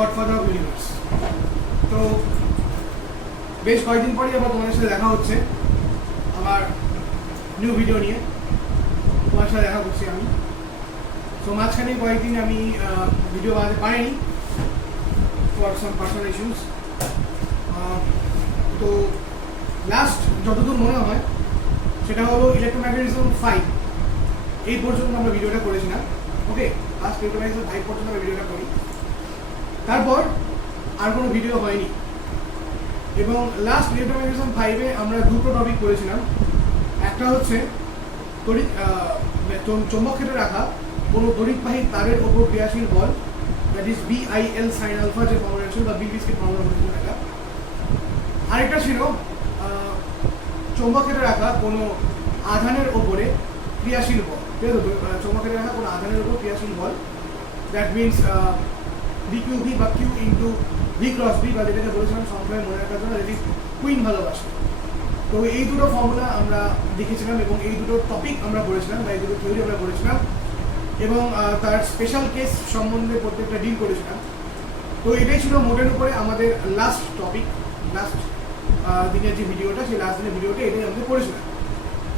Godfather of universe. তো বেশ কয়েকদিন পরই আবার তোমাদের সাথে দেখা হচ্ছে আমার নিউ ভিডিও নিয়ে, তোমার সাথে দেখা করছি আমি। তো মাঝখানে কয়েকদিন আমি ভিডিও বানাতে পারিনি ফর সাম পার্সোনাল ইস্যুস। তো লাস্ট যতদূর মনে হয় সেটা হলো ইলেকট্রোম্যাগনেটিজম 5, এই পর্যন্ত আমরা ভিডিওটা করেছিলাম। ওকে, লাস্ট ইলেকট্রোম্যাগনেটিজম 5 পর্যন্ত আমরা ভিডিওটা করি, তারপর আর কোনো ভিডিও হয়নি। এবং লাস্ট ইলেকট্রোম্যাগনেটিজম 5-এ আমরা দুটো টপিক করেছিলাম। একটা হচ্ছে চৌম্বক ক্ষেত্রে রাখা কোনো তড়িৎবাহী তারের ওপর ক্রিয়াশীল বল, that is BIL sin alpha যে ফর্মুলা ছিল বা বিবিসকে ফর্মুলা বলেছিল এটা। আরেকটা ছিল চৌম্বক ক্ষেত্রে রাখা কোনো আধানের ওপরে ক্রিয়াশীল বল, চৌম্বক ক্ষেত্রে রাখা কোনো আধানের ওপর ক্রিয়াশীল বল, দ্যাট মিনস DQV বা Q into V cross B, বা যেটাকে বলেছিলাম সংখ্যায় মনে রাখার জন্য, দ্যাট ইজ কুইন ভালোবাসা। তো এই দুটো ফর্মুলা আমরা দেখেছিলাম এবং এই দুটো টপিক আমরা পড়েছিলাম বা এই দুটো থিওরি আমরা পড়েছিলাম এবং তার স্পেশাল কেস সম্বন্ধে প্রত্যেকটা ডিল করেছিলাম। তো এটাই ছিল মোটের উপরে আমাদের লাস্ট টপিক, লাস্ট দিনের যে ভিডিওটা, সেই লাস্ট দিনের ভিডিওটা এটাই আমাদের পড়েছিলাম।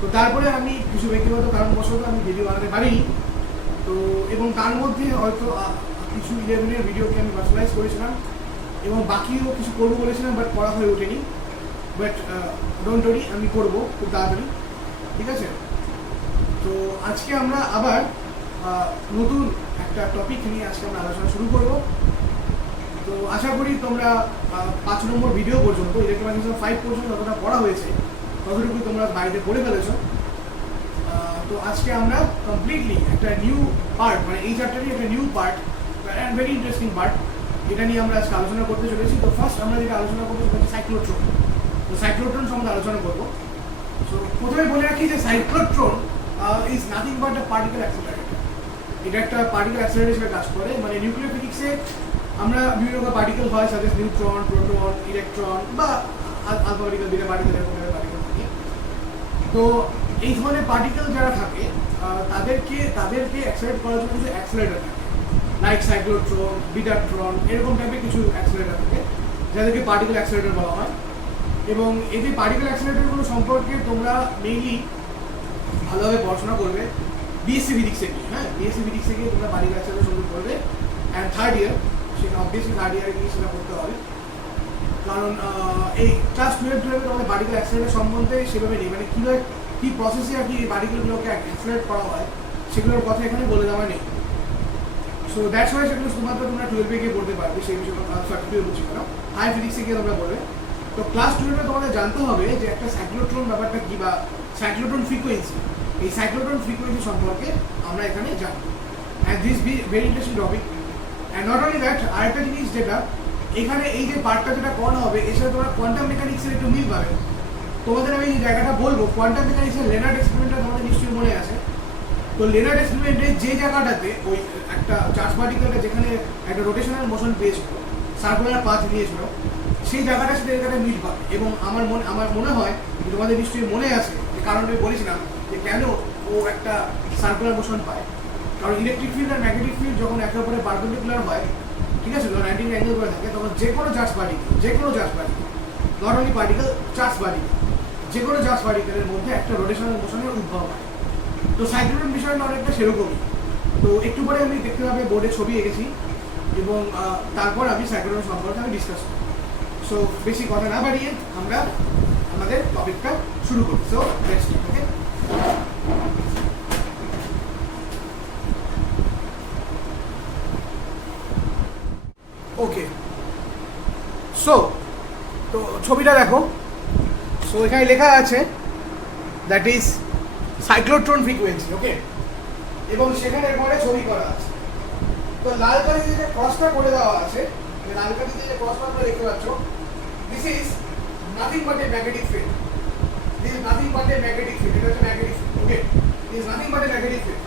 তো তারপরে আমি কিছু ব্যক্তিগত কারণবশত আমি ভিডিও বানাতে পারিনি। তো এবং তার মধ্যে হয়তো কিছু 11-এর ভিডিওকে আমি পার্সোনালাইজ করেছিলাম এবং বাকিও কিছু করবো বলেছিলাম, বাট করা হয়ে ওঠেনি। বাট ডোন্ট ওয়ারি, আমি করবো খুব তাড়াতাড়ি, ঠিক আছে? তো আজকে আমরা আবার নতুন একটা টপিক নিয়ে আজকে আমরা আলোচনা শুরু করব। তো আশা করি তোমরা 5 নম্বর ভিডিও পর্যন্ত, ইলেকট্রোম্যাগনেটিজম 5 পর্যন্ত যতটা পড়া হয়েছে ততটুকু তোমরা বাড়িতে পড়ে ফেলেছো। তো আজকে আমরা কমপ্লিটলি একটা নিউ পার্ট, মানে এই চ্যাপ্টারই একটা new part and very interesting part, এটা নিয়ে আমরা আজকে আলোচনা করতে চলেছি। তো ফার্স্ট আমরা যেটা আলোচনা করবো সেটা হচ্ছে সাইক্লোট্রন। তো সাইক্লোট্রন সম্বন্ধে আলোচনা করবো। সো প্রথমে বলে রাখি যে cyclotron is nothing but a particle accelerator. এটা একটা পার্টিকেল অ্যাক্সিলারেটর হিসেবে কাজ করে। মানে নিউক্লিয়ার ফিজিক্সে আমরা বিভিন্ন রকম পার্টিকেল হয়, সাথে নিউট্রন, প্রোটন, ইলেকট্রন বা আলফা পার্টিকেল, বিটা পার্টিকেল, এরকম পার্টিকেল থাকে। তো এই ধরনের পার্টিকেল যারা থাকে তাদেরকে অ্যাক্সিলারেট করার জন্য কিছু অ্যাক্সিলারেটর থাকে, লাইক সাইক্লোট্রন, বিটাট্রন, এরকম টাইপের কিছু অ্যাক্সিলারেটর থাকে যাদেরকে পার্টিকেল অ্যাক্সিলারেটর বলা হয়। এবং এই যে পার্টিকেল অ্যাক্সিলারেটরগুলো সম্পর্কে তোমরা মেইনলি ভালোভাবে পড়াশোনা করবে বিএসসি ফিজিক্সে গিয়ে। হ্যাঁ, বিএসসি ফিজিক্সে গিয়ে তোমরা পার্টিকেল অ্যাক্সিলারেটর সম্পর্কে পড়বে। অ্যান্ড থার্ড ইয়ার, সেটা অবভিয়াসলি থার্ড ইয়ারে গিয়ে সেটা করতে হবে, কারণ এই ক্লাস 12 তোমাদের পার্টিকেল অ্যাক্সিলারেটর সম্বন্ধে সেভাবে নেই। মানে কীভাবে কী প্রসেসে আর কি এই পার্টিকেলগুলোকে অ্যাক্সিলারেট করা হয় সেগুলোর কথা এখানে বলে দেওয়া নেই। সো দ্যাটস ওয়াই সেগুলো শুধুমাত্র তোমরা 12-এ গিয়ে পড়তে পারবে, সেই বিষয়ে সার্টিফিকেট বুঝি কেন হায়ার ফিজিক্সে গিয়ে তোমরা পড়বে। তো ক্লাস 12-এ তোমাদের জানতে হবে যে একটা সাইক্লোট্রন ব্যাপারটা কী, বা সাইক্লোট্রন ফ্রিকোয়েন্সি, এই সাইক্লোট্রন ফ্রিকোয়েন্সি সম্পর্কে আমরা এখানে জানবো। And this be very interesting topic. And not only that, আরেকটা জিনিস যেটা এখানে এই যে পার্টটা যেটা করানো হবে, এর সাথে তোমরা কোয়ান্টাম মেকানিক্সের একটু মিল পাবে। তোমাদের আমি এই জায়গাটা বলবো, কোয়ান্টাম মেকানিক্সের লেনার্ড এক্সপেরিমেন্টটা তোমাদের নিশ্চয়ই মনে আছে। তো লেনার্ড এক্সপেরিমেন্টে যে জায়গাটাতে ওই একটা চার্জ পার্টিকেলটা যেখানে একটা রোটেশনাল মোশন পেয়েছিল, সার্কুলার পাথ নিয়েছিল, সেই জায়গাটার সাথে জায়গাটা মিল পাবে। এবং আমার মনে হয় তোমাদের নিশ্চয়ই মনে আছে যে কারণ আমি বলেছিলাম যে কেন ও একটা সার্কুলার মোশন পায়। কারণ ইলেকট্রিক ফিল্ড আর ম্যাগনেটিক ফিল্ড যখন একে অপরের পারপেন্ডিকুলার হয়, ঠিক আছে, 90 অ্যাঙ্গেল করে থাকে, তখন যে কোনো charge particle, not only particle, charge particle, যে কোনো চার্জ পার্টিকেলের মধ্যে একটা রোটেশনাল মোশনের উদ্ভব হয়। তো সাইক্লোট্রন বিষয়টা অনেকটা সেরকমই। তো একটু পরে আমি দেখতে পাবে বোর্ডে ছবি এঁকেছি এবং তারপর আমি সাইক্লোট্রন সম্পর্কে আমি ডিসকাস করি। সো বেশি কথা না বাড়িয়ে আমরা আমাদের টপিকটা শুরু করি। সো নেক্সট, ওকে। ওকে, সো তো ছবিটা দেখো। সো এখানে লেখা আছে দ্যাট ইজ সাইক্লোট্রন ফ্রিকোয়েন্সি, ওকে, এবং সেখানে পরে ছবি করা আছে। তো লাল কালি যে ক্রসটা করে দেওয়া আছে, লাল কালি যে ক্রসটা তোমরা দেখতে পাচ্ছ, this is nothing but A magnetic field. This is nothing but A magnetic field, এটা হচ্ছে magnetic field, okay. This is nothing but A magnetic field.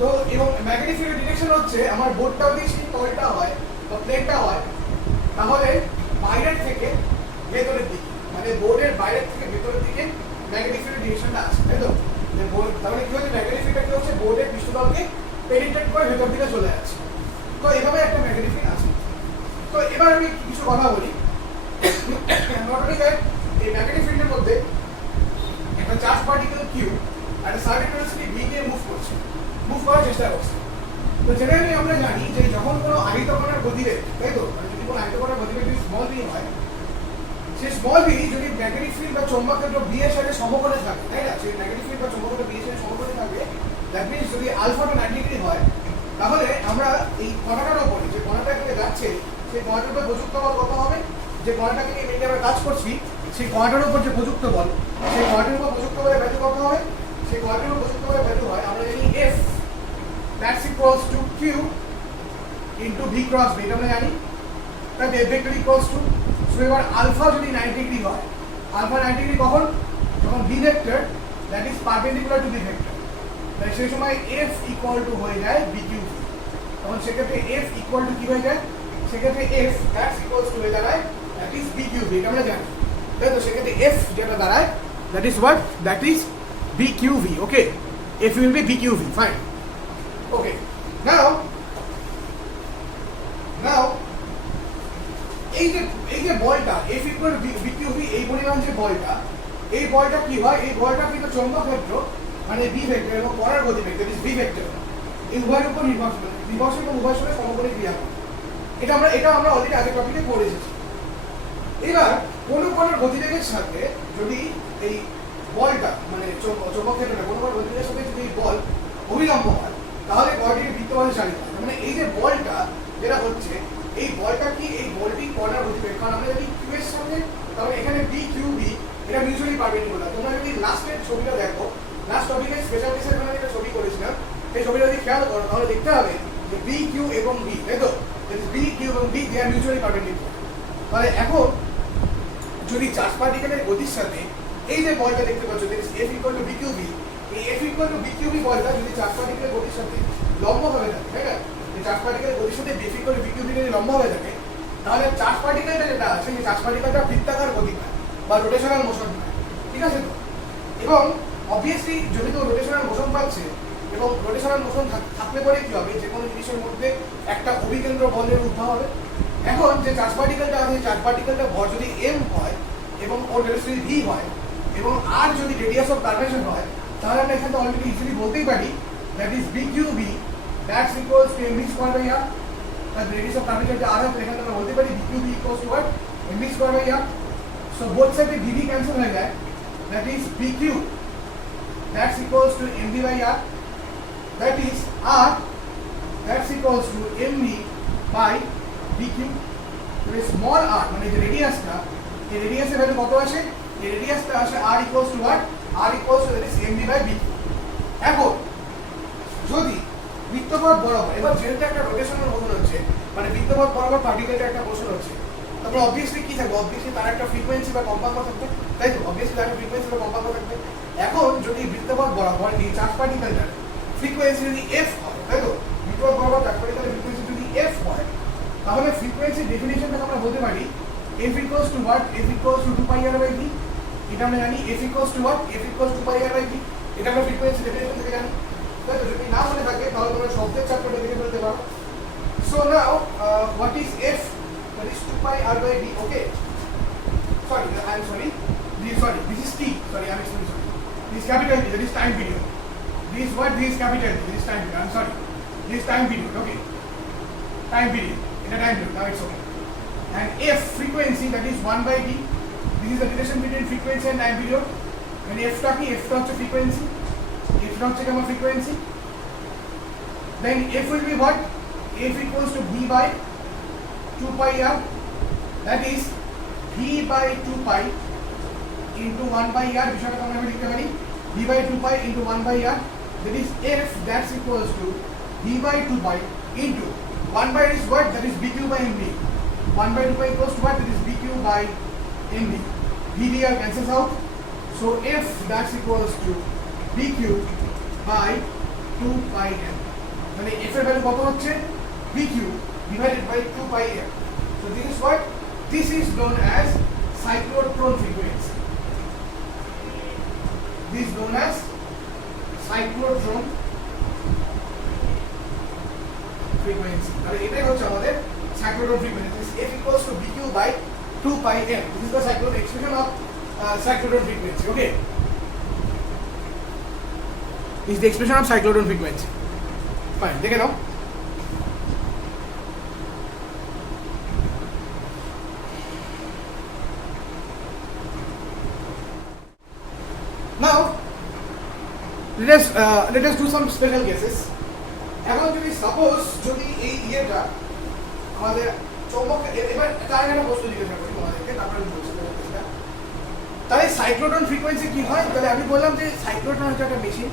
তো এবং ম্যাগনেটিক ফিল্ডের ডিরেকশন হচ্ছে, আমার বোর্ডটা যদি সেই কয়েলটা হয় বা প্লেটটা হয়, তাহলে বাইরের থেকে ভেতরের দিকে, মানে বোর্ডের বাইরের থেকে ভেতরের দিকে ম্যাগনেটিক ফিল্ডের ডিরেকশনটা আছে, তাই তো? তাহলে কি হচ্ছে, ম্যাগনেটিক ফিল্ডটা কি হচ্ছে, বোর্ডের পৃষ্ঠতলকে পেনিট্রেট করে ভেতর দিকে চলে যাচ্ছে। তো এভাবে একটা ম্যাগনেটিক ফিল্ড আছে। তো এবার আমি কিছু কথা বলি। নর্মালি এই ম্যাগনেটিক ফিল্ডের মধ্যে একটা চার্জ পার্টিকেল কিউ একটা সার্টেন ভেলোসিটি ভি দিয়ে মুভ করার চেষ্টা করছে। তো জেনারেলি আমরা জানি যে যখন কোনো আহিতকণার গতিবেগ, তাই তো, মানে যদি কোনো আহিতকণার গতিবেগ যদি স্মল ভি হয়, সেই স্মল ভি যদি ম্যাগনেটিক ফিল্ড বা চৌম্বক ক্ষেত্র বি এর সাথে সমকোণে থাকে, তাই না, সেই ম্যাগনেটিক ফিল্ড বা চৌম্বক ক্ষেত্র বি এর সাথে সমকোণে থাকে, দ্যাট মিনস যদি আলফাটা 90 ডিগ্রি হয়, তাহলে আমরা এই কণাটার উপরে যে কণাটা এখানে যাচ্ছে সেই কণাটার উপর প্রযুক্ত বল কত হবে, যে কণাটাকে নিয়ে মেনলি আমরা কাজ করছি সেই কণাটার উপর যে প্রযুক্ত বল, সেই কণাটার উপর প্রযুক্ত বলের ভ্যালু কত হবে, সেই কণাটার উপর প্রযুক্ত বলের ভ্যালু হয় আমরা জানি F that's equals to Q into V cross B, এটা আমরা জানি, তাই F vector equals to, so এবার আলফা যদি 90 ডিগ্রি হয়, আলফা 90 ডিগ্রি কখন, যখন V vector that is perpendicular to V vector, তাই সেই সময় F equal to হয়ে যায় BQV, তখন সেক্ষেত্রে F equal to কি হয়ে যায়, সেক্ষেত্রে F that's equals to হয়ে দাঁড়ায় that is BQV, এটা আমরা জানি, তাই তো, সেক্ষেত্রে F যেটা দাঁড়ায় that is what, that is BQV, okay, F will be BQV, fine, okay, now এই যে বলটা F equal to BQV, এই পরিমাণ যে বলটা, এই বলটা কি হয়, এই বলটা কিন্তু চৌম্বক ক্ষেত্র মানে B ভেক্টর এবং কণার গতিবেগ that is V ভেক্টর, এই উভয়ের উপর নির্ভরশীল এবং উভয়ের সাথে সমকোণী ক্রিয়া করে। এটা আমরা অলরেডি আগের টপিকে পড়ে এসেছি। এবার কোন কণার গতিবেগের সাথে যদি এই বলটা মানে চৌম্বক ক্ষেত্রটা কোন কণার গতিবেগের সাথে যদি এই বল অভিলম্ব হয়, তাহলে বলটিকে বৃত্তপথে চালিত হয়। মানে এই যে বলটা যেটা হচ্ছে, এই বলটা কি, এই বলটি কণার গতিবেগ, কারণ আমরা যদি কিউ এর সাথে, তাহলে এখানে বি কিউ বি এটা মিউচুয়ালি পারপেন্ডিকুলার। তোমরা যদি লাস্টের ছবিটা দেখো, লাস্ট টপিকে স্পেশাল কেসের জন্য একটা ছবি করেছিলাম, সেই ছবিটা যদি খেয়াল করো তাহলে দেখতে হবে যে বি কিউ এবং বি, তাই তো, বি কিউ এবং বি দে আর মিউচুয়ালি পারপেন্ডিকুলার। তাহলে এখন যদি চার্জ পার্টিকেলের গতির সাথে এই যে বলটা দেখতে পাচ্ছ F equal to BQV, এই F equal to BQV বলটা যদি চার্জ পার্টিকেলের গতির সাথে লম্বভাবে থাকে, তাই না, এই চার্জ পার্টিকেলের গতির সাথে F equal to BQV যদি লম্বভাবে থাকে, তাহলে চার্জ পার্টিকেলটা যেটা আছে সেই চার্জ পার্টিকেলটা বৃত্তাকার গতি পায় বা রোটেশনাল মোশন পায়, ঠিক আছে তো। এবং অবভিয়াসলি যদি তো রোটেশনাল মোশন পাচ্ছে এবং রোটেশনাল মোশন থাকলে পরে কি হবে, যে কোনো জিনিসের মধ্যে একটা অভিকেন্দ্র বলের উদ্ভব হবে। এখন যে চার্জ পার্টিকেলটা আছে, চার্জ পার্টিকেলটা ভর যদি m হয় এবং ওর ভেলোসিটি v হয় এবং আর যদি রেডিয়াস অফ কার্ভেশন হয়, তাহলে আমরা এখানে অলরেডি ইজিলি বলতেই পারি that is BQV that's equals to mv square by r, আর রেডিয়াস অফ কার্ভেশন যে r আছে এখানে আমরা বলতে পারি BQV equals to what, mv square by r, so both সাইডে dv ক্যান্সেল হয়ে যায়, that is BQ that's equals to mv by r, that is r that's equals to mv by BQ। Small r মানে যে রেডিয়াসটা, এই রেডিয়াসের value কত আসে, এই রেডিয়াসটা আসে r equals to what, r equals to that is mv by BQ। এখন যদি বৃত্তপথ বরাবর, এবার যেহেতু একটা রোটেশনাল মোশন হচ্ছে, মানে বৃত্তপথ বরাবর পার্টিকেলটা একটা মোশন হচ্ছে, তারপর অবভিয়াসলি কি থাকবে, অবভিয়াসলি তার একটা ফ্রিকোয়েন্সি বা কম্পাঙ্ক থাকবে, তাই তো, অবভিয়াসলি তার একটা ফ্রিকোয়েন্সি বা কম্পাঙ্ক থাকবে। এখন যদি বৃত্তপথ বরাবর এই চার্জ পার্টিকেলটার ফ্রিকোয়েন্সি যদি f হয়, তাই তো, বৃত্তপথ বরাবর চার্জ পার্টিকেলের ফ্রিকোয়েন্সি যদি f হয়, তাহলে ফ্রিকোয়েন্সি ডেফিনিশনটা আমরা বলতে পারি f equals to what, f equals to 2 pi r by v, এটা আমরা জানি। f equals to what, f equals to 2 pi r by v, এটা আমরা ফ্রিকোয়েন্সি ডেফিনিশন থেকে জানি, তাই তো। যদি না মনে থাকে তাহলে তোমরা শব্দের চ্যাপ্টারটা দেখে ফেলতে পারো। So now what is f, that is 2 pi r by v, okay, sorry I am sorry, this is t, sorry I am sorry, this is capital T, that is time period, this is what, this is capital T, this is time period, I am sorry, this is time period, okay, time period, in a time period, now it's okay. And f frequency, that is 1 by d, this is the relation between frequency and time period, and f টা কি, f টা হচ্ছে frequency, f টা হচ্ছে কেমন frequency, then f will be what, f equals to v by 2 pi r, that is v by 2 pi into 1 by r, বিষয়টা আমরা লিখতে পারি v by 2 pi into 1 by r, that is f that's equals to v by 2 pi into 1 by is what, that is BQ by MV, 1 by 2 pi equals to what, that is BQ by MV, VDR cancels out, so F that's equals to BQ by 2 pi M, মানে F এর value কত হচ্ছে, BQ divided by 2 pi M, so this is what, this is known as cyclotron frequency, this is known as cyclotron frequency, তাহলে এটাই হচ্ছে আমাদের cyclotron frequency. F equals to BQ by 2 pi m. This is the cyclone expression of cyclotron frequency. Okay. This is the expression of cyclotron frequency. Fine. দেখে নাও। Now, let us do some special cases. এখন যদি suppose যদি এই ইয়েটা আমাদের চৌম্বক এবার তার একটা প্রশ্ন জিজ্ঞাসা করি তোমাদেরকে, তারপরে আমি বলছি সেটা। তাহলে সাইক্লোট্রন ফ্রিকোয়েন্সি কি হয়? তাহলে আমি বললাম যে সাইক্লোট্রন হচ্ছে একটা মেশিন,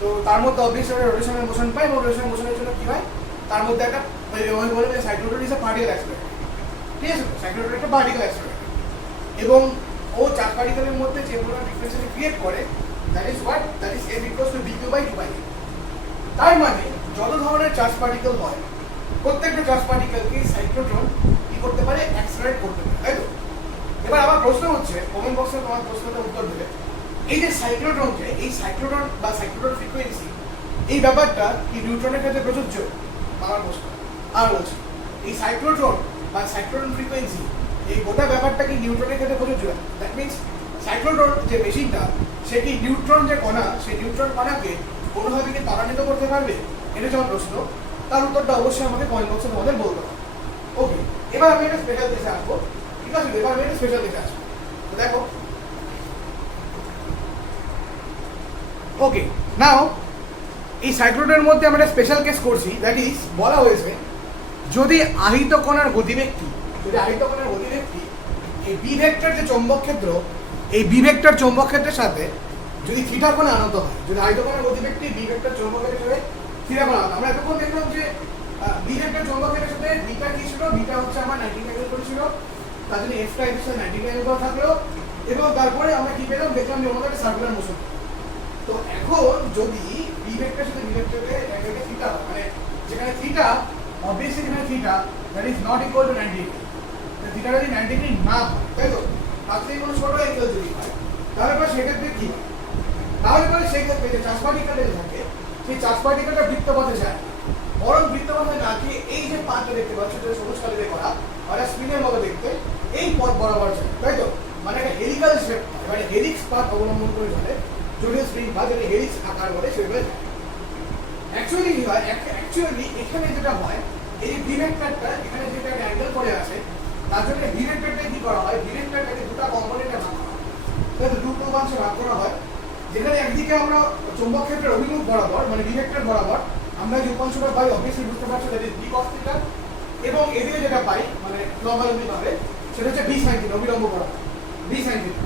তো তার মধ্যে অবভিয়াসলি রোটেশনাল মোশন পাই, এবং রোটেশনাল মোশনের জন্য কি হয়, তার মধ্যে একটা বলে যে cyclotron is a particle accelerator. ঠিক আছে, সাইক্লোট্রন একটা পার্টিকেল অ্যাক্সিলারেটর, এবং ও চার্জ পার্টিকেলের মধ্যে যে পরিমাণ ফ্রিকোয়েন্সি ক্রিয়েট করে, that is what, that is F equals to BQ by 2 pi m. তার মানে যত ধরনের চার্জ পার্টিকেল হয়, প্রত্যেকটা চার্জ পার্টিকেলকে সাইক্লোট্রন কি করতে পারে, অ্যাক্সিলারেট করতে পারে, তাই তো? এবার আমার প্রশ্ন হচ্ছে, কমেন্ট বক্সে তোমার প্রশ্নটার উত্তর দেবে, এই যে সাইক্লোট্রনকে, এই সাইক্লোট্রন বা সাইক্লোট্রন ফ্রিকোয়েন্সি, এই ব্যাপারটা কি নিউট্রনের ক্ষেত্রে প্রযোজ্য? আমার প্রশ্ন। আর বলছি, এই সাইক্লোট্রন বা সাইক্লোট্রন ফ্রিকোয়েন্সি, এই গোটা ব্যাপারটা কি নিউট্রনের ক্ষেত্রে প্রযোজ্য? দ্যাট মিনস সাইক্লোট্রন যে মেশিনটা, সে কি নিউট্রন যে কণা, সেই নিউট্রন কণাকে কোনোভাবে কি ত্বরান্বিত করতে পারবে? এটা যখন প্রশ্ন, তার উত্তরটা অবশ্যই আমাকে কমেন্ট বক্সে তোমাদের বলতে হবে। ওকে, এবার আমি একটা স্পেশাল কেসে আসবো। ঠিক আছে, এবার আমি একটা স্পেশাল কেসে আসবো। তো দেখো, ওকে, নাও এই সাইক্লোট্রনের মধ্যে আমরা স্পেশাল কেস করছি, দ্যাট ইজ বলা হয়েছে যদি আহিত কণার গতিবেগটি, এই বি ভেক্টর যে চৌম্বক ক্ষেত্র, এই বি ভেক্টর চৌম্বক ক্ষেত্রের সাথে যদি থিটা কোণে আনত হয়, যদি আহিত কণার গতিবেগটি বি ভেক্টর চৌম্বক ক্ষেত্রের সাথে থিটা কোণে আনত, আমরা এতক্ষণ দেখলাম যে বি ভেক্টর চৌম্বক ক্ষেত্রের সাথে বিটা কি ছিল, বিটা হচ্ছে আমার 90 অ্যাঙ্গেল করেছিল, তার জন্য এফ টা এর সাথে 90 অ্যাঙ্গেল থাকলো, এবং তারপরে আমরা কি পেলাম, দেখলাম যে আমাদের একটা সার্কুলার মোশন। তো এখন যদি বি ভেক্টরের সাথে বি ভেক্টরের অ্যাঙ্গেলটা থিটা, মানে যেখানে থিটা অবভিয়াসলি যেখানে theta that is not equal to 90 degree, theta যদি 90 ডিগ্রি না হয়, তাই তো, তার থেকে কোনো ছোট অ্যাঙ্গেল যদি হয়, তাহলে পরে সেক্ষেত্রে কি হয়? তাহলে পরে সেই ক্ষেত্রে যে চার্জ পার্টিকেলটা যে থাকে, সেই চার্জ পার্টিকেলটা বৃত্তপথে যায়, বরং বৃত্তপথে না গিয়ে এই যে পাতটা দেখতে পাচ্ছ, যে সবুজ কালিতে করা আর স্পিনের মতো দেখতে, এই পথ বরাবর যায়, তাই তো, মানে একটা হেলিক্যাল শেপ, মানে হেলিক্স পাথ অবলম্বন করে চলে, জটিল স্প্রিং বা যেটা হেলিক্স আকার বলে সেগুলো যায়। অ্যাকচুয়ালি কি হয়, অ্যাকচুয়ালি এখানে যেটা হয়, এই ভি ভেক্টরটা এখানে যেটা একটা অ্যাঙ্গেল করে আছে, তার জন্য ভি ভেক্টরটা কি করা হয়, ভি ভেক্টরটাকে দুটো কম্পোনেন্টে ভাগ করা হয়, তাই তো, দুটো অংশে ভাগ করা হয়, যেখানে একদিকে আমরা চৌম্বক ক্ষেত্রের অভিমুখ বরাবর, মানে ভি ভেক্টর বরাবর আমরা যে উপাংশটা পাই, অবভিয়াসলি বুঝতে পারছো that is B cos theta, এবং এদিকে যেটা পাই মানে লগারিদমিক ভাবে, সেটা হচ্ছে বি সাইন থিটা, অভিলম্ব বরাবর বি সাইন থিটা।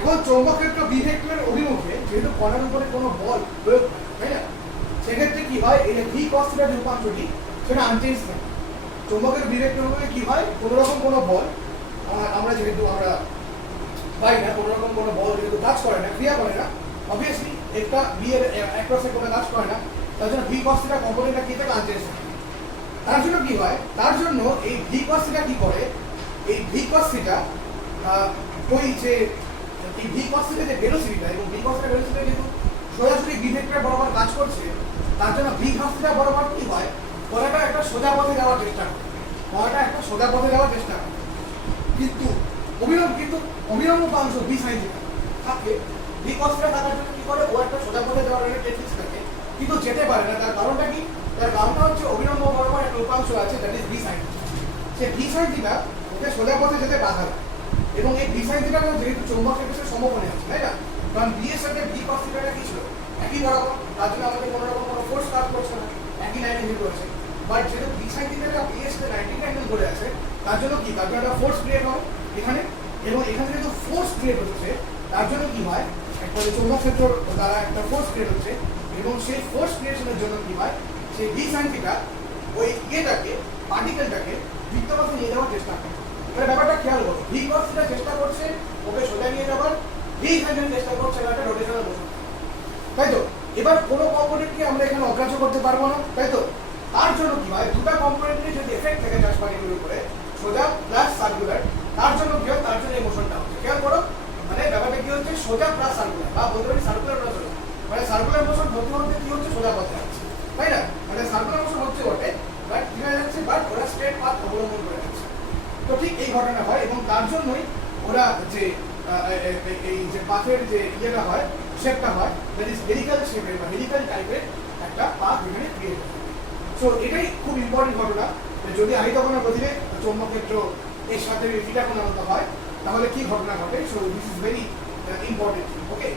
এখন চৌম্বক ক্ষেত্র বি ভেক্টরের অভিমুখে যেহেতু কণার উপরে কোনো বল প্রয়োগ হয়, তাই না, সেক্ষেত্রে কি হয়, এই ভি কস থিটার যে উপাংশটি, সেটা আনচেঞ্জ থাকে। চৌম্বকের বি ভেক্টরের উপরে কি হয়, কোনো রকম কোনো বল আমরা যেহেতু আমরা পাই না, কোনো রকম কোনো বল যেহেতু কাজ করে না, ক্রিয়া করে না, অবভিয়াসলি একটা বি এর অ্যাক্রসে কোনো কাজ করে না, তার জন্য ভি কস থিটা কম্পোনেন্টটা কি থাকে, আনচেঞ্জ থাকে। তার জন্য কি হয়, তার জন্য এই ভি কস থিটা কি করে, এই ভি কস থিটা ওই যে এই ভি কস থিটা যে ভেলোসিটিটা, এবং ভি কস থিটা ভেলোসিটিটা যেহেতু সোজাসুজি বি ভেক্টর বরাবর কাজ করছে, তার জন্য ভি কস থিটা বরাবর কি হয়, কণাটা একটা সোজা পথে যাওয়ার চেষ্টা করে, কিন্তু অভিলম্ব উপাংশ বি সাইন থিটা থাকে, ভি কস থিটা থাকার জন্য কি করে, ও একটা সোজা পথে যাওয়ার একটা টেন্ডেন্সি থাকে, কিন্তু যেতে পারে না। তার কারণটা কি, তার কারণটা হচ্ছে অভিলম্ব বরাবর একটা উপাংশ আছে, that is B sine theta. সে বি সাইন থিটা ওকে সোজা পথে যেতে বাধা দেয়, এবং এই বি সাইন থিটা যেহেতু চৌম্বক ক্ষেত্রের সমকোণে আছে, তাই না, কারণ বি এর সাথে বি কস থিটাটা কি ছিল, একই বরাবর, তার জন্য আমাদের কোনো রকম কোনো ফোর্স কাজ করছে না, একই 90 ডিগ্রি করেছে। বাট যেহেতু বি সাইন থিটাটা বি এর সাথে 90 অ্যাঙ্গেল করে আছে, তার জন্য কি, তার জন্য একটা ফোর্স ক্রিয়েট হয় এখানে, এবং এখানে যেহেতু ফোর্স ক্রিয়েট হচ্ছে, তার জন্য কি হয়, একটা চৌম্বক ক্ষেত্র দ্বারা একটা ফোর্স ক্রিয়েট হচ্ছে, এবং সেই ফোর্স ক্রিয়েশনের জন্য কি হয়, সেই বি সাইন থিটা ওই ইয়েটাকে, পার্টিকেলটাকে বৃত্তপথে নিয়ে যাওয়ার চেষ্টা করে। মানে ব্যাপারটা খেয়াল করো, ভি কস থিটা চেষ্টা করছে ওকে সোজা নিয়ে যাওয়ার, ভি সাইন থিটা চেষ্টা করছে একটা রোটেশনাল মোশন, তাই তো। এবার কোনো কম্পোনেন্টকে আমরা এখানে অগ্রাহ্য করতে পারবো না, তাই তো। তার জন্য কি হয়, দুটো কম্পোনেন্টের যদি এফেক্ট থাকে চার্জ পার্টিকেলের উপরে, সোজা প্লাস সার্কুলার, তার জন্য কি হয়, তার জন্য এই মোশনটা হচ্ছে। খেয়াল করো, মানে ব্যাপারটা কি হচ্ছে, সোজা প্লাস সার্কুলার, বা বলতে পারি সার্কুলার প্লাস সোজা, মানে সার্কুলার মোশন হতে কি হচ্ছে, সোজা পথে যাচ্ছে, তাই না, মানে সার্কুলার মোশন হচ্ছে বটে, বাট কি হয়ে যাচ্ছে, বাট ওরা স্ট্রেট পাথ অবলম্বন করে যাচ্ছে। তো ঠিক এই ঘটনা হয় এবং তার জন্যই ওরা যে এই যে পাথের যে ইয়েটা হয়, শেপটা হয়, দ্যাট ইজ হেলিক্যাল শেপের বা হেলিক্যাল টাইপের একটা পাথ এখানে ক্রিয়েট হয়। সো এটাই খুব ইম্পর্টেন্ট ঘটনা। যদি আহিতকণার গতিতে চৌম্বক ক্ষেত্র এর সাথে ফিটা কোণার মতো হয় তাহলে কি ঘটনা ঘটে। So this is very important. Okay,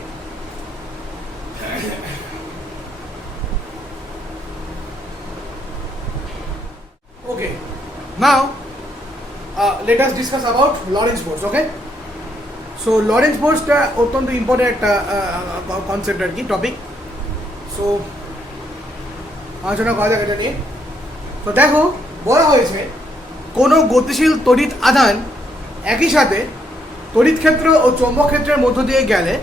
okay, now let us discuss about Lorentz force. Okay, so Lorentz force টা অত্যন্ত ইম্পর্টেন্ট একটা কনসেপ্ট আর কি, টপিক। সো আলোচনা করা যাক এটা নিয়ে। তো দেখো, বলা হয়েছে কোনো গতিশীল তড়িৎ আধান একই সাথে তড়িৎ ক্ষেত্র ও চৌম্বক ক্ষেত্রের মধ্য দিয়ে গেলে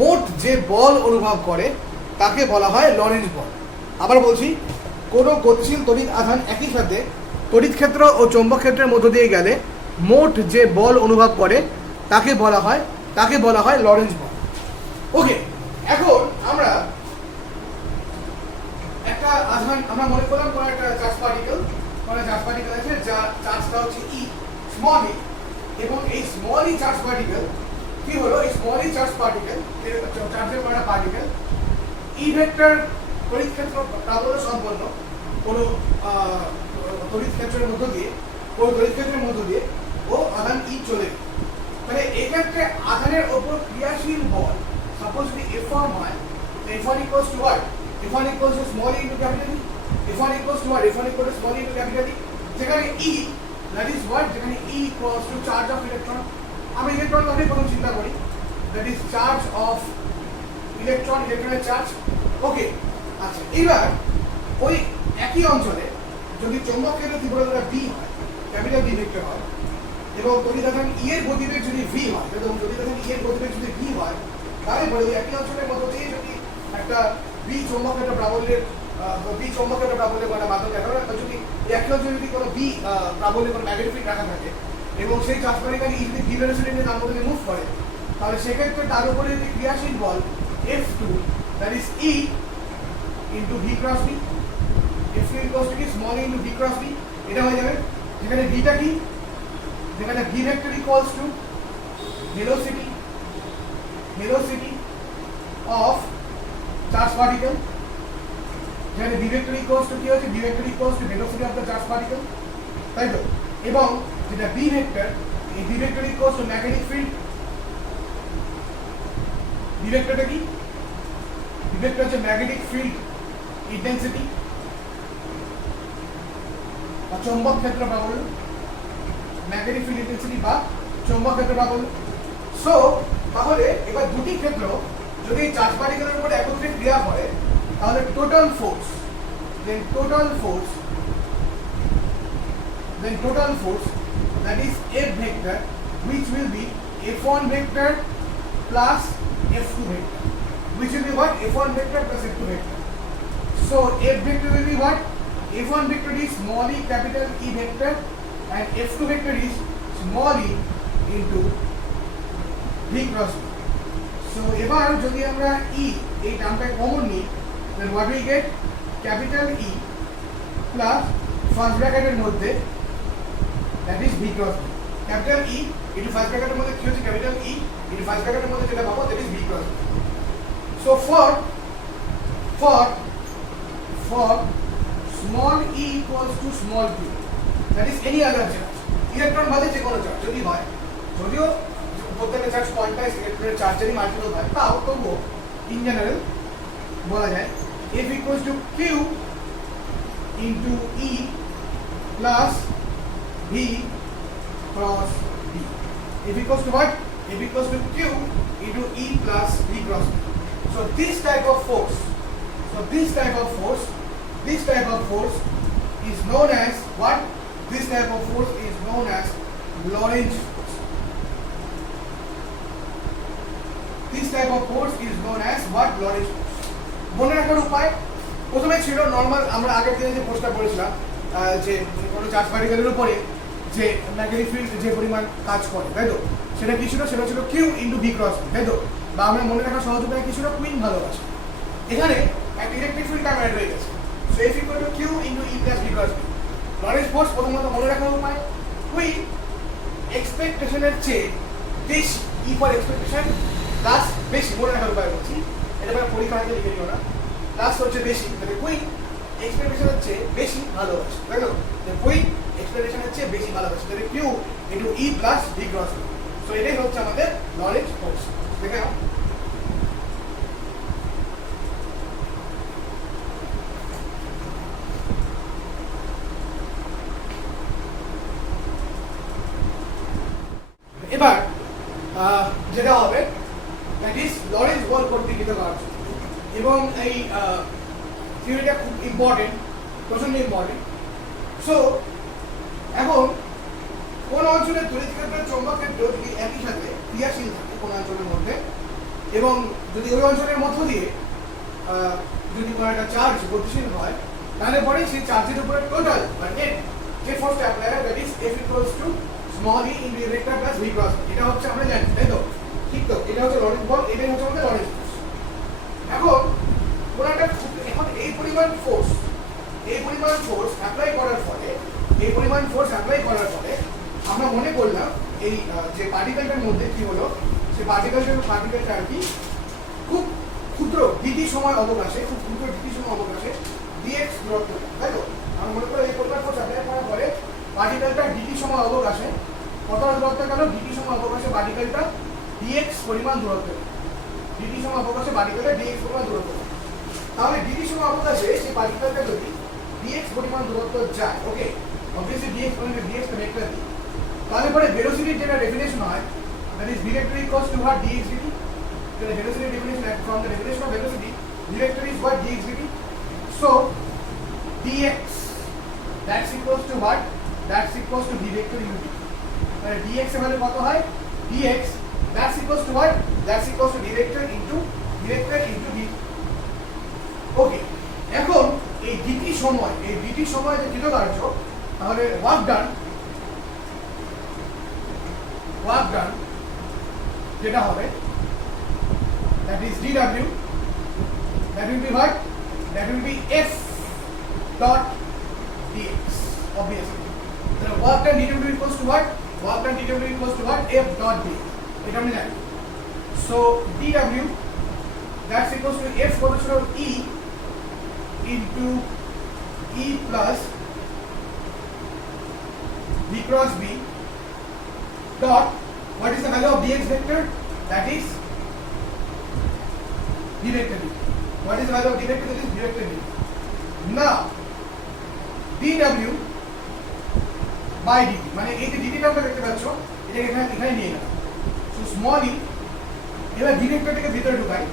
মোট যে বল অনুভব করে তাকে বলা হয় লরেন্জ বল। আবার বলছি, কোনো গতিশীল তড়িৎ আধান একই সাথে তড়িৎ ক্ষেত্র ও চৌম্বক ক্ষেত্রের মধ্য দিয়ে গেলে মোট যে বল অনুভব করে তাকে বলা হয় লরেন্জ বল। ওকে, এখন আমরা একটা আধান আমরা মনে করলাম কোনো একটা চার্জ পার্টিকেল আছে যার চার্জটা হচ্ছে ই, স্মল ই, এবং এই স্মল ই চার্জ পার্টিকেল কি হলো, এই স্মল ই চার্জ পার্টিকেল চার্জের করা পার্টিকেল ই ভেক্টর তড়িৎ ক্ষেত্র প্রাবল্য সম্পন্ন কোনো তড়িৎ ক্ষেত্রের মধ্য দিয়ে ও আধান ই চলে। তাহলে এক্ষেত্রে আধানের ওপর ক্রিয়াশীল বল সাপোজ যদি F1 হয়, F1 equals to what? F1 equals to small e into capital E. F1 equals to what? F1 equals to small e into capital E. যেখানে E, that is what? যেখানে E equals to charge of electron. আমি electron ধরে প্রথম চিন্তা করি, that is charge of electron, ইলেকট্রনের charge. ওকে, আচ্ছা, এবার ওই একই অঞ্চলে যদি চৌম্বক ক্ষেত্রের তীব্রতা V হয়, ক্যাপিটাল V ভেক্টর হয়, এবং তড়িৎ আধান E এর গতিবেগ যদি V হয়, এবং তড়িৎ আধান E এর গতিবেগ যদি V হয়, তাহলে বলে ওই একই অঞ্চলের মধ্যে দিয়ে যদি একটা V চৌম্বক ক্ষেত্র প্রাবল্যের কোনো মাধ্যম দেখা যায়, যদি একই অঞ্চলে যদি কোনো V প্রাবল্যের কোনো ম্যাগনেটিক ফিল্ড রাখা থাকে এবং সেই চার্জ পার্টিকেল E যদি V ভেলোসিটি নিয়ে তার মধ্যে মুভ করে, তাহলে সেক্ষেত্রে তার উপরে যদি ক্রিয়াশীল বল F2, that is E into V cross V, F2 equals to কি, small e into V cross V, এটা হয়ে যাবে। যেখানে Vটা কি, যেখানে V vector equals to velocity of charge particle, যেখানে V vector equals to কি হচ্ছে, V vector equals to velocity of the charge particle, তাই তো। এবং যেটা V vector, এই V vector equals to magnetic field। V vectorটা কি, V vector হচ্ছে magnetic field intensity বা চৌম্বক ক্ষেত্র প্রাবল্য, ম্যাগনেটিক ফিল্ড ইন্টেন্সিটি বা চৌম্বক ক্ষেত্র প্রাবল্য। সো তাহলে এবার দুটি ক্ষেত্র যদি চার্জ পার্টিকেলের উপরে একত্রে ক্রিয়া করে, তাহলে total force that is F vector, which will be F1 vector plus F2 vector, which will be what, F1 vector plus F2 vector. So F vector will be what, F1 vector is small e capital E vector and F2 vector is small e into V cross V. So এবার যদি আমরা E এই টার্মটা common নিই, then what we get, capital E plus first ব্র্যাকেটের মধ্যে that is V cross V. Capital E into first ব্র্যাকেটের মধ্যে কি হচ্ছে, capital E into ফার্স্ট ব্র্যাকেটের মধ্যে যেটা পাবো that is V cross V. So for small e equals to small q, that is any other charge, electron বাদে যে কোনো চার্জ যদি হয়, যদিও প্রত্যেকটা চার্জ কোয়ান্টাইজ ইলেকট্রনের চার্জেরই মাল্টিপল হয়, তাও তবুও ইন জেনারেল বলা যায় F equals to q into E plus V cross V. F equals to what? F equals to q into E plus V cross V. So this type of force is known as what? This type of force is known as Lorentz force. This type of force is known as what? Lorentz force. মনে রাখার উপায় প্রথমে ছিল normal, আমরা আগের দিনে যে কোর্সটা করেছিলাম যে কোনো চার্জ পার্টিকেলের উপরে যে ম্যাগনেটিক ফিল্ড যে পরিমাণ কাজ করে, তাই তো, সেটা কি ছিল, সেটা ছিল Q into V cross V, তাই তো। বা আমরা মনে রাখার সহজ উপায় কি ছিল, কুইন ভালোবাসা। এখানে একটা ইলেকট্রিক ফিল্ড টার্ম অ্যাড হয়ে গেছে, so F equal to Q into E plus V cross V. Lorentz force প্রথমত মনে রাখার উপায় কুইন এক্সপেকটেশনের চেয়ে বেশি, ই ফর এক্সপেকটেশন প্লাস বেশি, মনে রাখার উপায় বলছি, এটা মানে পরীক্ষা আগে লিখে নিও না, প্লাস হচ্ছে বেশি, মানে কুইক এক্সপেকটেশনের চেয়ে বেশি ভালোবাসে, তাই তো? কুইক এক্সপেকটেশনের চেয়ে বেশি ভালোবাসে, তাহলে কিউ ইন্টু ই plus V cross b. So এটাই হচ্ছে আমাদের নলেজ ফোর্স। দেখে নাও, এবার যেটা হবে দ্যাট ইজ লরেন্স বল কর্তৃকৃত কার্য, এবং এই থিওরিটা খুব ইম্পর্টেন্ট, প্রচন্ড ইম্পর্টেন্ট। সো এখন কোন অঞ্চলের তড়িৎ ক্ষেত্র চৌম্বক ক্ষেত্র যদি একই সাথে ক্রিয়াশীল থাকে কোন অঞ্চলের মধ্যে, এবং যদি ওই অঞ্চলের মধ্য দিয়ে যদি কোনো একটা চার্জ গতিশীল হয়, তাহলে পরে সেই চার্জের উপরে টোটাল বা নেট যে ফোর্সটা অ্যাপ্লাই হয় that is F equals to small E into a vector plus V cross. এটা হচ্ছে আমরা জানি, তাই তো? ঠিক তো? এটা হচ্ছে লরেন্স বল, এটাই হচ্ছে আমাদের লরেন্স ফোর্স। এখন কোন একটা, এখন এই পরিমাণ ফোর্স অ্যাপ্লাই করার ফলে, আমরা মনে করলাম এই যে পার্টিকেলটার মধ্যে কি হলো, সে পার্টিকেলটা আর কি খুব ক্ষুদ্র ডিটি সময় অবকাশে dx দূরত্ব, তাই তো? আমরা মনে করি এই পরিমাণ ফোর্স অ্যাপ্লাই করার ফলে পার্টিকেলটা ডিটি সময় অবকাশে কতটা দূরত্ব গেল, ডিটি সময় অবকাশে পার্টিকেলটা dx পরিমাণ দূরত্ব, তাহলে ডিটি সময় অবকাশে সেই পার্টিকেলটা যদি dx পরিমাণ দূরত্ব যায়, ওকে, obviously dx টা ভেক্টর দিই, তাহলে পরে ভেলোসিটির যেটা ডেফিনেশন হয় that is v vector equals to what dx dt, the velocity definition from the definition of velocity v vector is what dx dt. So dx that's equals to what, that's equals to v vector ut, তাহলে dx এর value কত হয়, dx that's equals to what, that's equals to v vector into v. ওকে, এখন এই dt সময় যে কৃতকার্য, তাহলে work done যেটা হবে that is dw, that will be what, that will be f dot dx, obviously. So work done dw equals to what, f dot dx, এটা আমরা জানি। So dw that's equals to f কত ছিল, e into e plus v cross b dot what is the value of dx vector, that is v vector b. What is the value of d vector, that is v vector b. Now dw by dt, মানে এই যে dt টা আমরা দেখতে পাচ্ছ এটা এখানে নিয়ে গেলাম। সো স্মল ই, এবার v ভেক্টরটাকে ভিতরে ঢুকাই,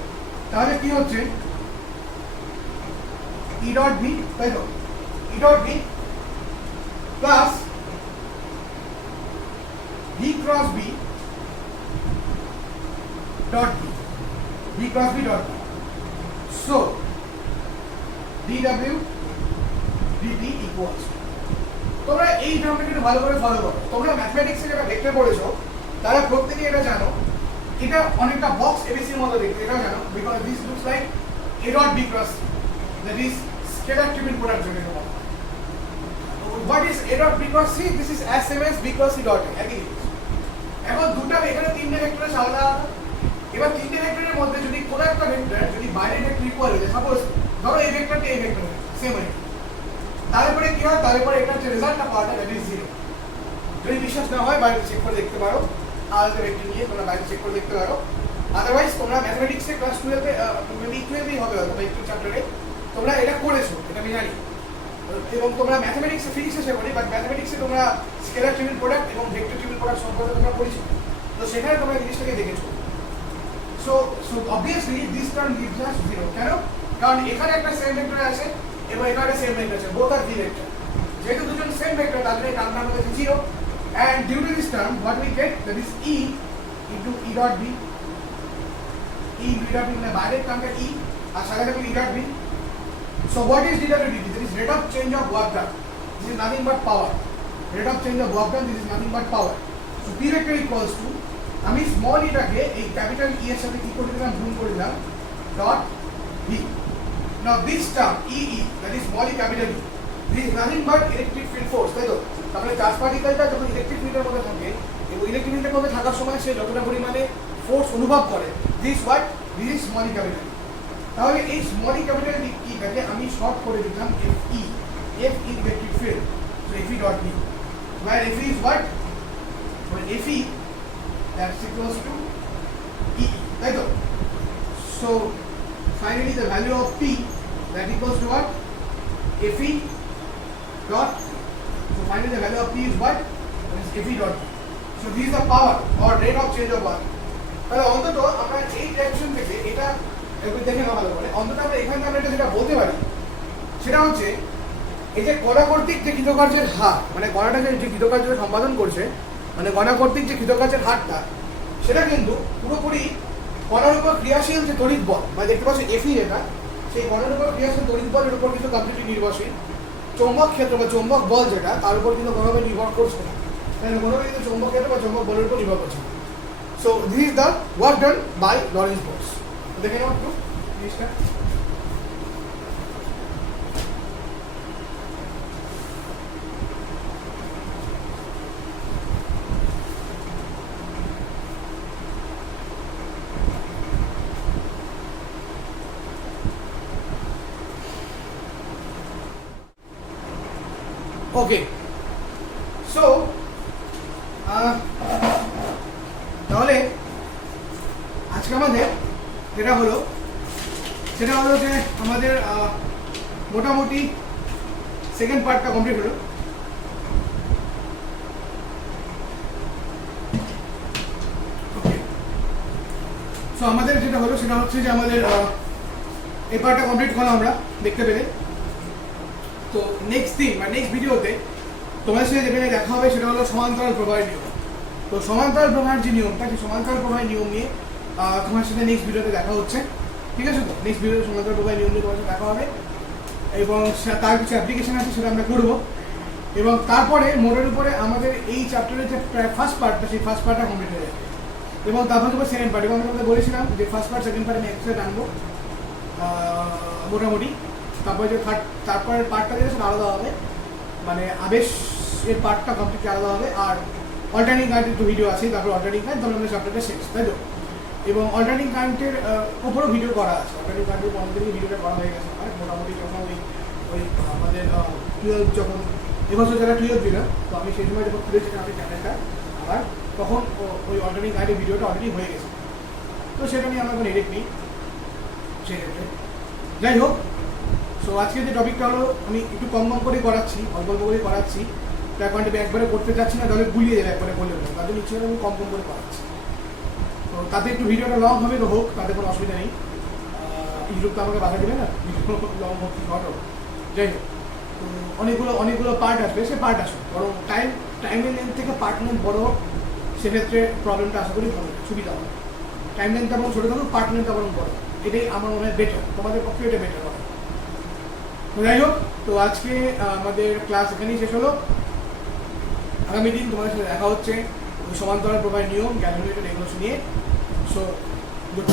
তাহলে কি হচ্ছে e dot v, তাই তো? e dot v plus v cross b dot b, so dw dt equals, তোমরা এই টার্মটাকে একটু ভালো করে ফলো করো, তোমরা ম্যাথমেটিক্সে যারা ভেক্টর পড়েছো তারা প্রত্যেকেই এটা জানো, এটা অনেকটা বক্স এবিসির মতো দেখতে, এটা জানো, because this looks like a dot b cross c, that is scalar triple product যেটা বলা। What is a dot b cross c? This is as same as b cross c dot a, একই জিনিস। এখন দুটো এখানে তিনটে ভেক্টরের আলাদা, এবার তিনটে ভেক্টরের মধ্যে যদি কোনো একটা ভেক্টর যদি বাইরের ভেক্টর ইকুয়াল হয়ে যায়, সাপোজ ধরো এই ভেক্টরটা এই ভেক্টর সেম হয়, তারপরে কি হয়, তারপরে এটা যে রেজাল্টটা পাওয়া যায় দ্যাট ইজ 0। যদি বিশ্বাস না হয় বাইরে চেক করে দেখতে পারো, আলাদা ভেক্টর নিয়ে তোমরা বাইরে চেক করে দেখতে পারো। আদারওয়াইজ তোমরা ম্যাথমেটিক্সে ক্লাস 12 এ মেবি 12 হবে হয়তো ভেক্টর চ্যাপ্টারে তোমরা এটা করেছো, এটা আমি জানি, এবং তোমরা ম্যাথমেটিক্সে ফিজিক্সে শেখোনি, বাট ম্যাথমেটিক্সে তোমরা স্কেলার ট্রিপল প্রোডাক্ট এবং ভেক্টর ট্রিপল প্রোডাক্ট সম্পর্কে তোমরা পড়েছো, তো সেখানে তোমরা জিনিসটাকে দেখেছো। So obviously this term gives us 0, কেন? কারণ এখানে একটা সেম ভেক্টর আছে এবং এখানে একটা সেম ভেক্টর আছে, বোথ আর ভি ভেক্টর, যেহেতু দুজন সেম ভেক্টর তাহলে এই টার্মটা আমাদের 0, and due to this term what we get, that is e into e dot b, মানে বাইরের টার্মটা e আর সাথে থাকবে e dot b. So what is dw dt? This is rate of change of work done, this is nothing but power, rate of change of work done, this is nothing but power. So p vector equals to, আমি small e টাকে এই capital e এর সাথে কি করে দিলাম, গুণ করে দিলাম, dot v. Now this term e, that is small e capital E, this is nothing but electric field force, তাই তো? তাহলে চার্জ পার্টিকেলটা যখন ইলেকট্রিক ফিল্ডের মধ্যে থাকে, এবং ইলেকট্রিক ফিল্ডের মধ্যে থাকার সময় সে যতটা পরিমাণে ফোর্স অনুভব করে, দিস ইজ স্মল ক্যাপিটাল। তাহলে এই স্মল ক্যাপিটাল ইটাকে আমি শর্ট করে দিলাম FE, F is electric field, so FE dot B, where FE is what? Well, FE that's equals to E, right? So finally the value of P that equals to what? FE dot, so finally the value of P is what? Is FE dot B. So this is the power or rate of change of work. তাহলে অন্তত আমরা এই direction থেকে এটা একটু দেখে নেওয়া ভালো করে, অন্তত আমরা এখান থেকে আমরা এটা যেটা বলতে পারি সেটা হচ্ছে এই যে কণা কর্তৃক যে কৃতকার্যের হার, মানে কণাটাকে যে কৃতকার্য সম্পাদন করছে, মানে কণা কর্তৃক যে কৃতকার্যের হারটা, সেটা কিন্তু পুরোপুরি কণার উপর ক্রিয়াশীল যে তড়িৎ বল, মানে দেখতে পাচ্ছি FE যেটা, সেই কণার উপর ক্রিয়াশীল তড়িৎ বলের উপর কিন্তু কমপ্লিটলি নির্ভরশীল। চৌম্বক ক্ষেত্র বা চৌম্বক বল যেটা, তার উপর কিন্তু কোনোভাবে নির্ভর করছে না, তাহলে কোনোভাবে কিন্তু চৌম্বক ক্ষেত্র বা চৌম্বক বলের উপর নির্ভর করছে না। So this is the work done by Lorentz box. দেখে নেওয়া একটু জিনিসটা। ওকে, সো তাহলে আজকে আমাদের যেটা হলো সেটা হলো যে আমাদের মোটামুটি সেকেন্ড পার্টটা কমপ্লিট হলো। ওকে, সো আমাদের যেটা হলো সেটা হচ্ছে যে আমাদের এই পার্টটা কমপ্লিট করলাম আমরা দেখতে পেলে। তো নেক্সট দিন বা নেক্সট ভিডিওতে তোমাদের সাথে যেখানে দেখা হবে সেটা হলো সমান্তরাল প্রবাহের নিয়ম। তো সমান্তরাল প্রবাহের যে নিয়মটা, সেই সমান্তরাল প্রবাহের নিয়ম নিয়ে তোমার সাথে নেক্সট ভিডিওতে দেখা হচ্ছে, ঠিক আছে? তো নেক্সট ভিডিওতে সমান্তরাল প্রবাহের নিয়ম নিয়ে তোমার সাথে দেখা হবে এবং তার কিছু অ্যাপ্লিকেশন আছে সেটা আমরা করবো। এবং তারপরে মোডের উপরে আমাদের এই চ্যাপ্টারের যে ফার্স্ট পার্টটা, সেই ফার্স্ট পার্টটা কমপ্লিট হয়ে যাবে এবং তারপর তোমার সেকেন্ড পার্ট। এবং আমরা বলেছিলাম যে ফার্স্ট পার্ট সেকেন্ড পার্ট আমি একসাথে আনবো মোটামুটি। তারপরে যে তারপরের পার্টটা যেটা সেটা আলাদা হবে, মানে আবেশের পার্টটা কমপ্লিটলি আলাদা হবে। আর অল্টারনেটিং কারেন্টের একটু ভিডিও আছে, তারপর অল্টারনেটিং কারেন্ট, তারপরে আমাদের চ্যাপ্টারটা শেষ, তাই তো? এবং অল্টারনেটিং কারেন্টের উপরও ভিডিও করা আছে। অল্টারনেটিং কারেন্টের পনেরো দিকে ভিডিওটা করা হয়ে গেছে আমার মোটামুটি। যখন ওই আমাদের 12 যখন এবছর যারা 12 দিল, তো আমি সেই সময় যখন খুলেছিলাম আমি চ্যানেলটা আবার, তখন ওই অল্টারনেটিং কারেন্টের ভিডিওটা অলরেডি হয়ে গেছে। তো সেটা নিয়ে আমার কোনো এডিট নেই সেক্ষেত্রে। যাই হোক, সো আজকে যে টপিকটা হলো আমি একটু কম করে করাচ্ছি, অল্প করে করাচ্ছি, তার কারণে একবারে করতে চাচ্ছি না, তাহলে গুলিয়ে যাবে একবারে বলে দেবো, তাদের ইচ্ছে আমি কম করে করাচ্ছি। তো তাতে একটু ভিডিওটা লং হবে তো হোক, তাতে কোনো অসুবিধা নেই। ইউটিউব তো আমাকে বাধা দেবে না, ভিডিও লং হোক কি ঘটো। যাই হোক, তো অনেকগুলো পার্ট আসবে, সে পার্ট আসবে, বরং টাইমের লেন্থ থেকে পার্ট লেন্থ বড় হোক, সেক্ষেত্রে প্রবলেমটা আশা করি হবে, সুবিধা হবে। টাইম লেন্থটা বরং ছোটো থাকুক, পার্ট লেন্থটা বরং বড়, এটাই আমার মনে হয় বেটার, তোমাদের পক্ষে এটা বেটার হবে। যাই হোক, তো আজকে আমাদের ক্লাস এখানেই শেষ হলো। আগামী দিন তোমাদের সাথে দেখা হচ্ছে সমান্তরাল প্রবাহের নিয়ম, গ্যালভানোমিটার, এগুলো নিয়ে। So good.